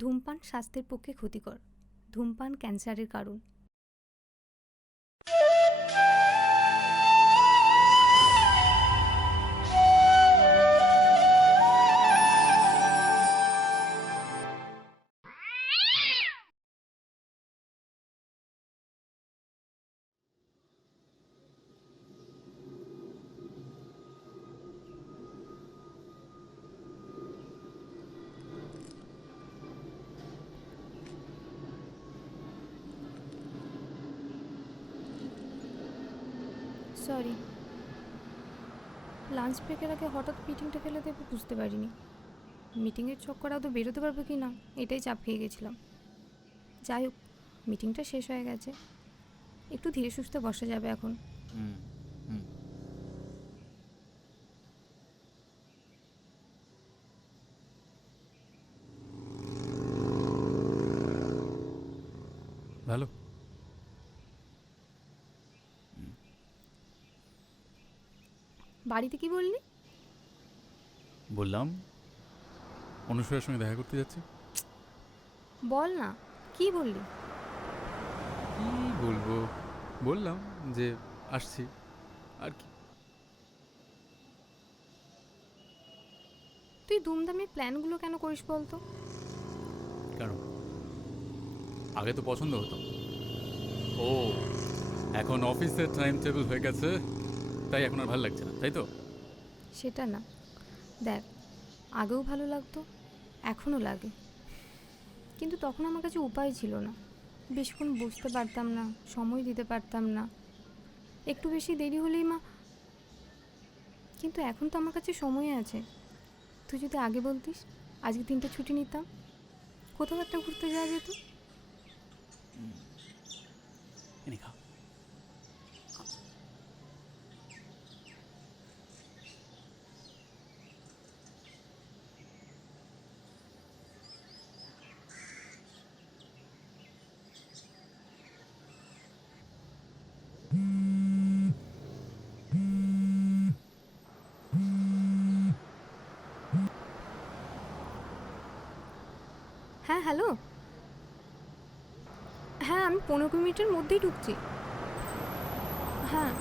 ধূমপান স্বাস্থ্যের পক্ষে ক্ষতিকর। ধূমপান ক্যান্সারের কারণ। সরি, লাঞ্চ ব্রেকের আগে হঠাৎ মিটিংটা ফেলে দেবে বুঝতে পারিনি। মিটিংয়ের চক্করে আদৌ বেরোতে পারবো কি না এটাই চাপ খেয়ে গেছিলাম। যাই হোক, মিটিংটা শেষ হয়ে গেছে, একটু ধীরে সুস্থে বসা যাবে এখন। ভালো। বাড়িতে কি বললি? বললাম অনুসূয়ার সঙ্গে দেখা করতে যাচ্ছি। বল না, কি বললি? কি বলবো, বললাম যে আসছি, আর কি। তুই দুমদামে প্ল্যানগুলো কেন করিস বলতো? কারণ আগে তো পছন্দ হতো, ও এখন অফিসের টাইম টেবিল হয়ে গেছে, তাই এখন আর ভালো লাগছে না, তাই তো? সেটা না, দেখ, আগেও ভালো লাগতো, এখনও লাগে, কিন্তু তখন আমার কাছে উপায় ছিল না। বেশিক্ষণ বসতে পারতাম না, সময় দিতে পারতাম না, একটু বেশি দেরি হলেই মা। কিন্তু এখন তো আমার কাছে সময় আছে। তুই যদি আগে বলতিস, আজকে দিনটা ছুটি নিতাম, কোথাও একটা ঘুরতে যাওয়া যেত। এনে খা। হ্যাঁ, হ্যালো। হ্যাঁ, আমি 15 মিনিটের মধ্যেই ঢুকছি। হ্যাঁ।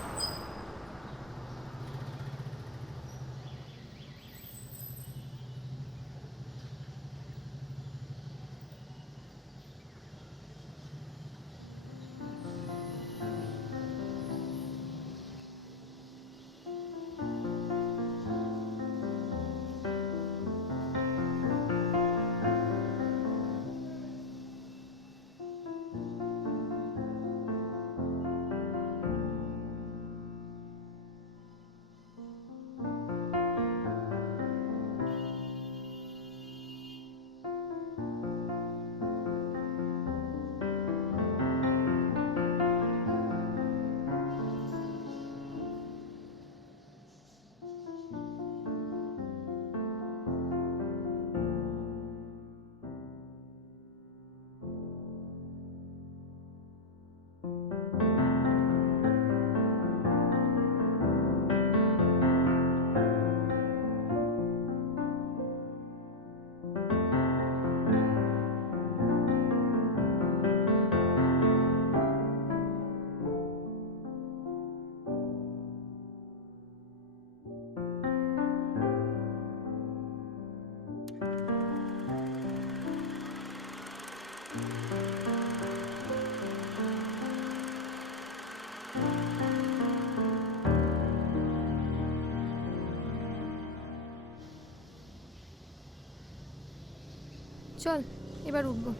চল, এবার উঠবো।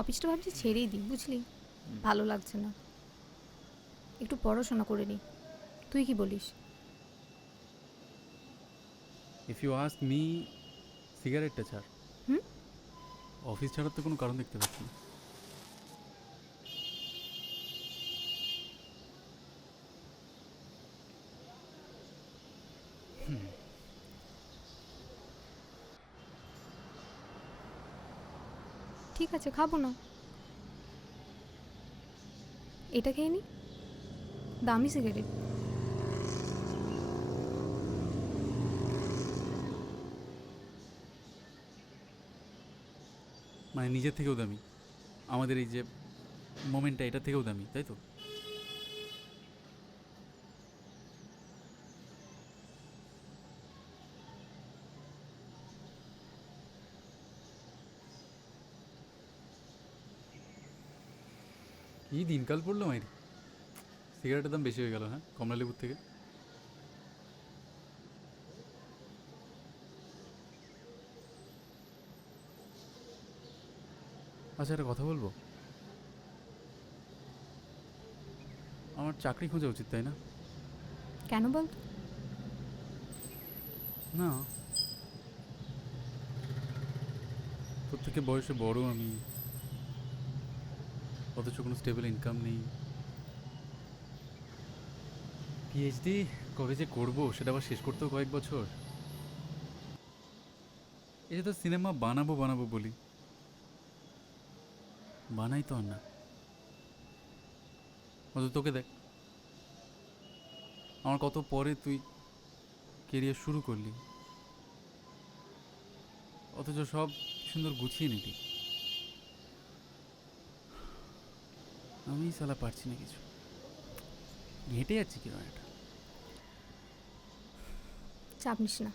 অফিসটা ভাবছি ছেড়েই দিই, বুঝলি? ভালো লাগছে না, একটু পড়াশোনা করে নিই। তুই কি বলিস? ইফ ইউ আস্ক মি, সিগারেটটা ছাড়। হুম? অফিস ছাড়ার তো কোনো কারণ দেখতে পাচ্ছি না। ঠিক আছে, খাবো না, এটা খেয়ে নি, দামি সিগারেট। মানে নিজের থেকেও দামি, আমাদের এই যে মোমেন্টটা এটা থেকেও দামি, তাই তো? কি দিনকাল পড়লো মাইরি, সিগারেটের দাম বেশি হয়ে গেল, হ্যাঁ, কমলালেবুর থেকে। আচ্ছা, একটা কথা বলবো, আমার চাকরি খোঁজা উচিত, তাই না? কেন বলতো? না, তোর থেকে বয়সে বড় আমি, অথচ কোনো স্টেবল ইনকাম নেই। পিএইচডি কবে যে করবো সেটা আবার শেষ করতেও কয়েক বছর। এই যে তো সিনেমা বানাবো বানাবো বলি, বানাই তো আর না। অথচ তোকে দেখ, আমার কত পরে তুই কেরিয়ার শুরু করলি, অথচ সব সুন্দর গুছিয়ে নিলি। আমি সালা পারছি না কিছু, ঘেঁটে যাচ্ছি কিরকম একটা। চাপ নিস না,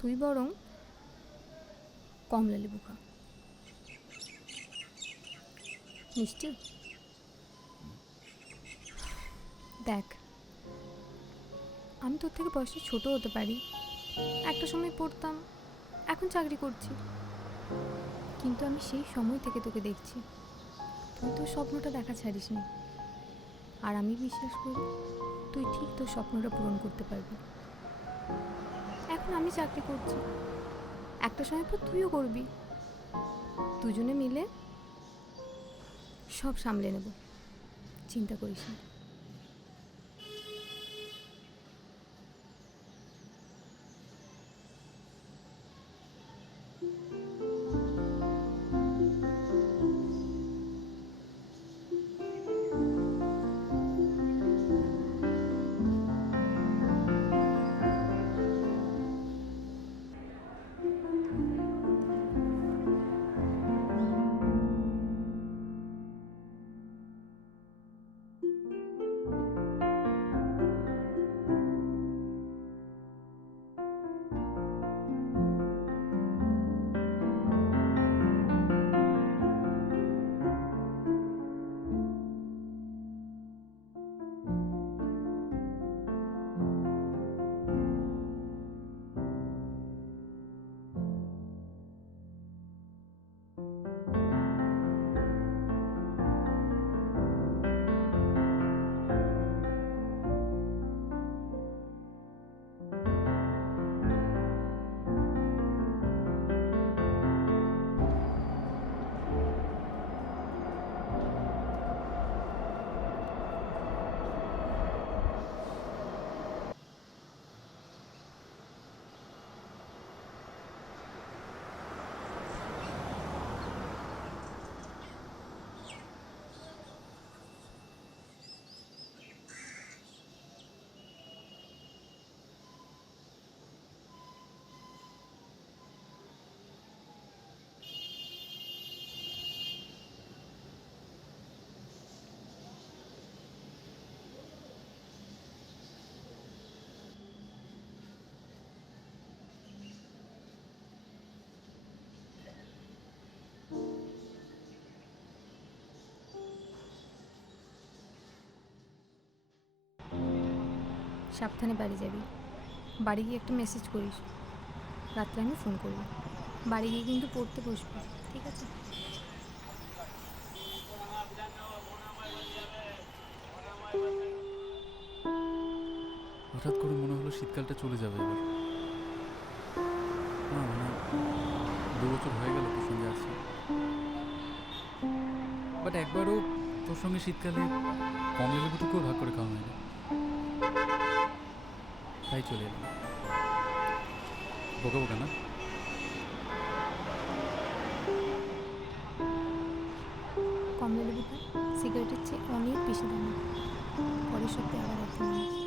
তুই বরং কমলা লেবু খা, মিষ্টি। দেখ, আমি তোর থেকে বয়সে ছোট হতে পারি, একটা সময় পড়তাম, এখন চাকরি করছি, কিন্তু আমি সেই সময় থেকে তোকে দেখছি, তুই তোর স্বপ্নটা দেখা ছাড়িস নি। আর আমি বিশ্বাস করি তুই ঠিক তোর স্বপ্নটা পূরণ করতে পারবি। এখন আমি চাকরি করছি, একটা সময় পর তুইও করবি, দুজনে মিলে সব সামলে নেব, চিন্তা করিস না। সাবধানে বাড়ি যাবি, বাড়ি গিয়ে একটা মেসেজ করিস, রাত্রে আমি ফোন করবো, বাড়ি গিয়ে কিন্তু পড়তে বসবি, ঠিক আছে? হঠাৎ করে মনে হলো শীতকালটা চলে যাবে এবার। না মানে 2 বছর হয়ে গেল তোর সঙ্গে আছি, বাট একবারও তোর সঙ্গে শীতকালে কমলা লেবুটুকুও ভাগ করে খাওয়া হয়নি, তাই চলে এলাম। বোকা বোকা না? কমলা লেবুটা সিগারেটের চেয়ে অনেক বেশি দামি, পরের সপ্তাহে আবার একদিন